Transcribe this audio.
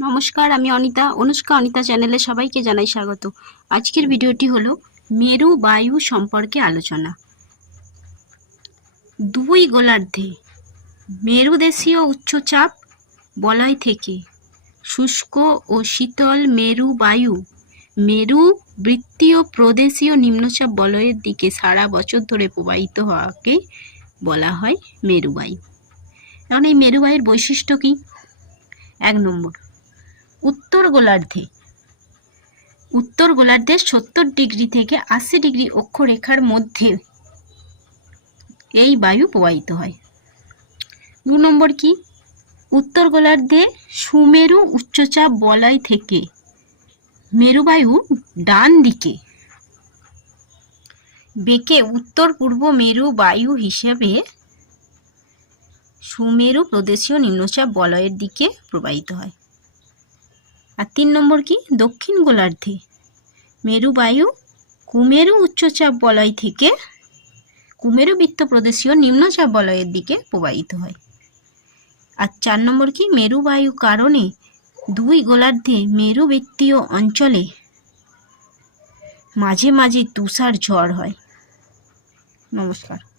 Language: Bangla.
নমস্কার, আমি অনিতা। অনুষ্কা, অনিতা চ্যানেলে সবাইকে জানাই স্বাগত। আজকের ভিডিওটি হলো মেরু বায়ু সম্পর্কে আলোচনা। দুই গোলার্ধে মেরুদেশীয় উচ্চচাপ বলয় থেকে শুষ্ক ও শীতল মেরু বায়ু মেরু বৃত্তীয় প্রদেশীয় নিম্নচাপ বলয়ের দিকে সারা বছর ধরে প্রবাহিত হওয়াকে বলা হয় মেরুবায়ু এখন এই মেরুবায়ুর বৈশিষ্ট্য কী? এক নম্বর উত্তর গোলার্ধে। উত্তর গোলার্ধের সত্তর ডিগ্রি থেকে আশি ডিগ্রি অক্ষরেখার মধ্যে এই বায়ু প্রবাহিত হয়। দু নম্বর কি? উত্তর গোলার্ধে সুমেরু উচ্চচাপ বলয় থেকে মেরুবায়ু ডান দিকে। বেঁকে উত্তর পূর্ব মেরু বায়ু হিসেবে সুমেরু প্রদেশীয় নিম্নচাপ বলয়ের দিকে প্রবাহিত হয়। আর তিন নম্বর কি? দক্ষিণ গোলার্ধে। মেরু বায়ু কুমেরু উচ্চচাপ বলয় থেকে কুমেরু বৃত্ত প্রদেশীয় নিম্নচাপ বলয়ের দিকে প্রবাহিত হয়। আর চার নম্বর কি? মেরুবায়ু কারণে দুই গোলার্ধে মেরু বৃত্তীয় অঞ্চলে মাঝে মাঝে তুষার ঝড় হয়। নমস্কার।